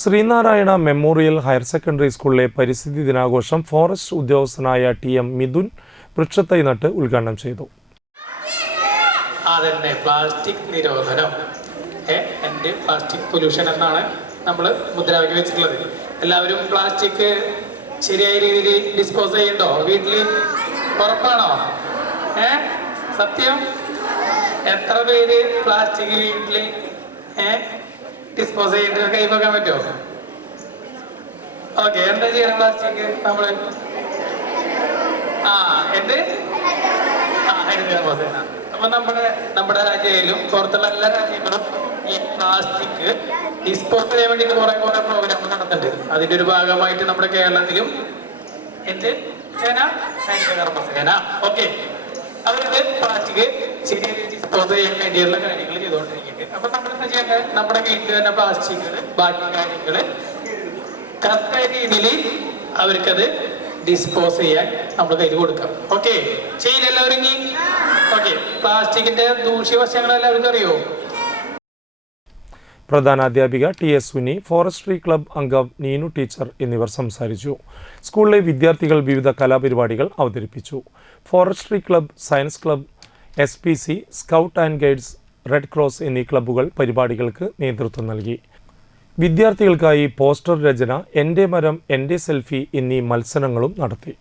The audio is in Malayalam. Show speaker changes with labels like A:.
A: ശ്രീനാരായണ മെമ്മോറിയൽ ഹയർ സെക്കൻഡറി സ്കൂളിലെ പരിസ്ഥിതി ദിനാഘോഷം ഫോറസ്റ്റ് ഉദ്യോഗസ്ഥനായ ടി എം മിഥുൻ വൃക്ഷത്തൈ നട്ട് ഉദ്ഘാടനം ചെയ്തു.
B: അതന്നെ പ്ലാസ്റ്റിക് നിരോധനം. എന്റെ പ്ലാസ്റ്റിക് പൊല്യൂഷൻ എന്നാണ് നമ്മൾ മുദ്രാവാക്യം വെച്ചിട്ടുള്ളത്. എല്ലാവരും പ്ലാസ്റ്റിക് ശരിയായ രീതിയിൽ ഡിസ്പോസ് ചെയ്യണ്ടോ? വീട്ടിൽ ഉറപ്പാണോ? ഏ സത്യം? എത്ര പേര് പ്ലാസ്റ്റിക് വീട്ടിൽ ഏ ഡിസ്പോസ് ചെയ്തിട്ട് കൈവക്കാൻ പറ്റുമോ? ഓക്കെ എന്താ ചെയ്യണം പ്ലാസ്റ്റിക് നമ്മൾ? ആ എന്ത്. അപ്പൊ നമ്മുടെ നമ്മുടെ രാജ്യയിലും പുറത്തുള്ള എല്ലാ രാജ്യങ്ങളും ഈ പ്ലാസ്റ്റിക് ഡിസ്പോസ് ചെയ്യാൻ വേണ്ടിയിട്ട് കുറെ കുറെ പ്രോഗ്രാം നടത്തുന്നുണ്ട്. അതിന്റെ ഒരു ഭാഗമായിട്ട് നമ്മുടെ കേരളത്തിലും എന്ത്? സേന ഹരിതകർമ്മ സേന ഓക്കെ അവരത് പ്ലാസ്റ്റിക് ശരിയായി ഡിസ്പോസ് ചെയ്യാൻ വേണ്ടിയുള്ള കാര്യങ്ങൾ. ചെയ്തുകൊണ്ടിരിക്കുന്നുണ്ട് അപ്പൊ നമ്മൾ എന്താ ചെയ്യേണ്ടത് നമ്മുടെ വീട്ടിൽ തന്നെ പ്ലാസ്റ്റിക്കുകൾ ബാക്കി കാര്യങ്ങൾ കറക്റ്റായ രീതിയിൽ അവർക്കത് ഡിസ്പോസ് ചെയ്യാൻ നമ്മൾ കയ്യിൽ കൊടുക്കാം. ഓക്കെ ചെയ്യില്ല എല്ലാവരും ഓക്കെ പ്ലാസ്റ്റിക്കിന്റെ ദൂഷ്യവശങ്ങൾ എല്ലാവർക്കും അറിയോ?
A: പ്രധാനാധ്യാപിക T S Suni forestry club അംഗം നീനു ടീച്ചർ എന്നിവർ സംസാരിച്ചു. സ്കൂളിലെ വിദ്യാർത്ഥികൾ വിവിധ കലാപരിപാടികൾ അവതരിപ്പിച്ചു. Forestry club science club S P C scout and guides red cross എന്നീ ക്ലബ്ബുകൾ പരിപാടികൾക്ക് നേതൃത്വം നൽകി. വിദ്യാർത്ഥികൾക്കായി പോസ്റ്റർ രചന എന്റെ മരം എന്റെ സെൽഫി എന്നീ മത്സരങ്ങളും നടത്തി.